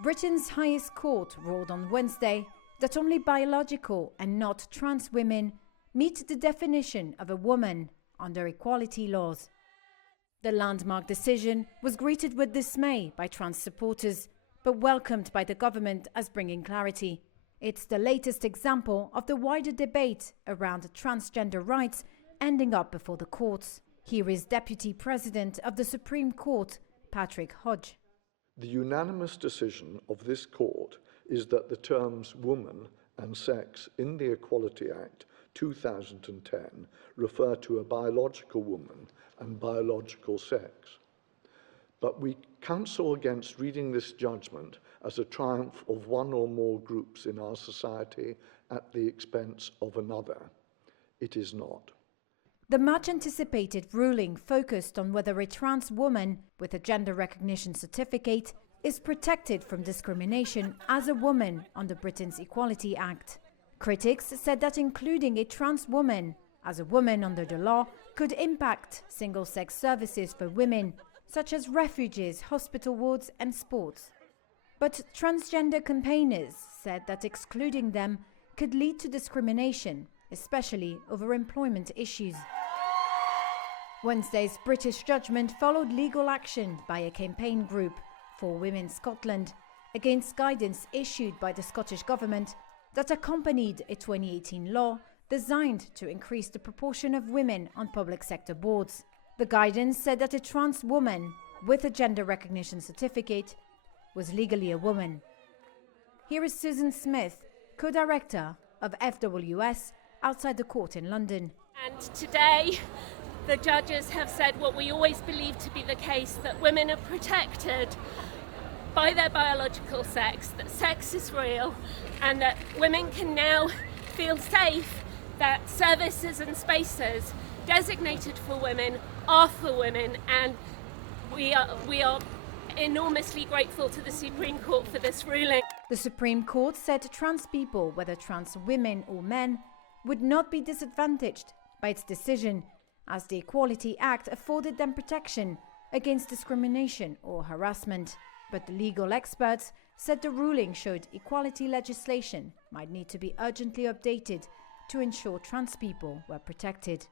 Britain's highest court ruled on Wednesday that only biological and not trans women meet the definition of a woman under equality laws. The landmark decision was greeted with dismay by trans supporters, but welcomed by the government as bringing clarity. It's the latest example of the wider debate around transgender rights ending up before the courts. Here is Deputy President of the Supreme Court, Patrick Hodge. The unanimous decision of this court is that the terms woman and sex in the Equality Act 2010 refer to a biological woman and biological sex. But we counsel against reading this judgment as a triumph of one or more groups in our society at the expense of another. It is not. The much-anticipated ruling focused on whether a trans woman with a gender recognition certificate is protected from discrimination as a woman under Britain's Equality Act. Critics said that including a trans woman as a woman under the law could impact single-sex services for women, such as refuges, hospital wards and sports. But transgender campaigners said that excluding them could lead to discrimination, especially over employment issues. Wednesday's British judgment followed legal action by a campaign group for Women Scotland against guidance issued by the Scottish Government that accompanied a 2018 law designed to increase the proportion of women on public sector boards. The guidance said that a trans woman with a gender recognition certificate was legally a woman. Here is Susan Smith, co-director of FWS, outside the court in London. And today, the judges have said what we always believed to be the case, that women are protected by their biological sex, that sex is real, and that women can now feel safe that services and spaces designated for women are for women, and we are enormously grateful to the Supreme Court for this ruling. The Supreme Court said trans people, whether trans women or men, would not be disadvantaged by its decision, as the Equality Act afforded them protection against discrimination or harassment. But the legal experts said the ruling showed equality legislation might need to be urgently updated to ensure trans people were protected.